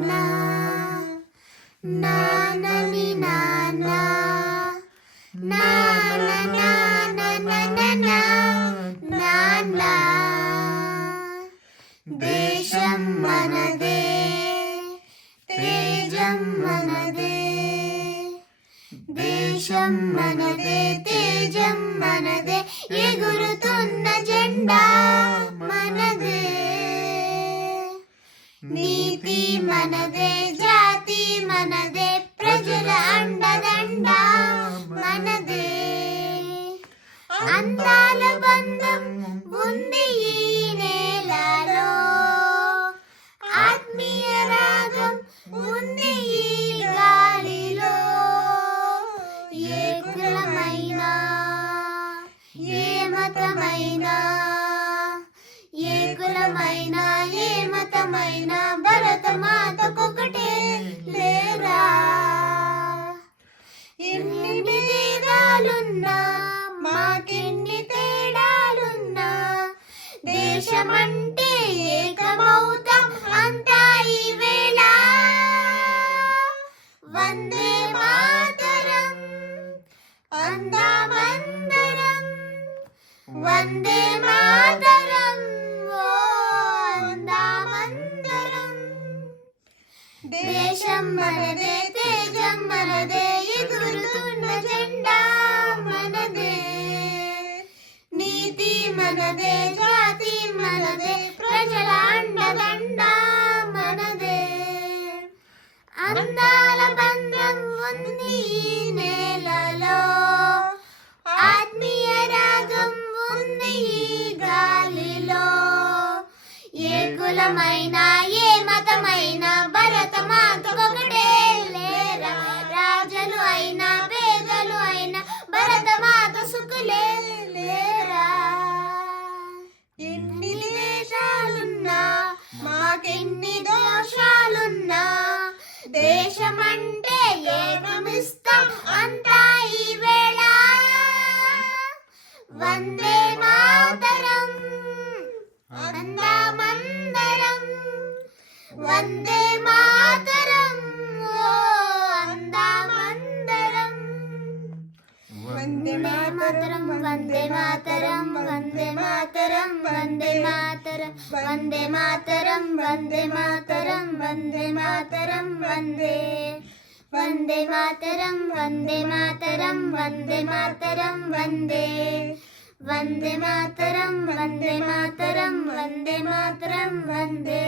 నా నానని నానా నానా దేశం మనదే తేజం మనదే దేశం మనదే తేజం మనదే ఎగురుతున్న జెండా మనదే నీతి మనదే జాతి మనదే ప్రజల అండదండ మనదే అందాల బంధం ఉంది ఈ నేలలో ఆత్మీయ రాగం ఉంది ఈ గాలిలో ఏ కులమైనా ఏ మతమైనా ఏ కులమైనా ఏ మతమైనా భరతమాతకొకటే లేరా ఎన్ని భేదాలున్నా మాకెన్ని తేడాలున్నా దేశమంటే ఏకమౌతం అంతా ఈ వేళ వందే మాతరం అందామందరం వందే మాతరం ఓ అందామందరం దేశం మనదే తేజం మనదే ఎగురుతున్న జెండా మనదే నీతి మనదే జాతి మనదే ప్రజల అండదండ మనదే అందాల బంధం ఉంది ఈ నేలలో ఆత్మీయ రాగం ఉంది ఈ గాలిలో ఏ కులమైనా ఏ మతమైనా భరతమాతకొకటే లేరా రాజులు అయినా పేదలు అయినా భరతమాత సుఖులే లేరా ఎన్ని దేశాలున్నా మాకెన్ని దోషాలున్నా దేశమంటే ఏకమిస్తాం అంతా ఈ వేళ వందే మాతరం అందామందరం వందే మాతరం ఓ అందామందరం వందే మాతరం వందే మాతరం వందే మాతరం వందే మాతరం వందే మాతరం వందే మాతరం వందే మాతరం వందే వందే మాతరం వందే మాతరం వందే మాతరం వందే వందే మాతరం వందే మాతరం వందే మాతరం వందే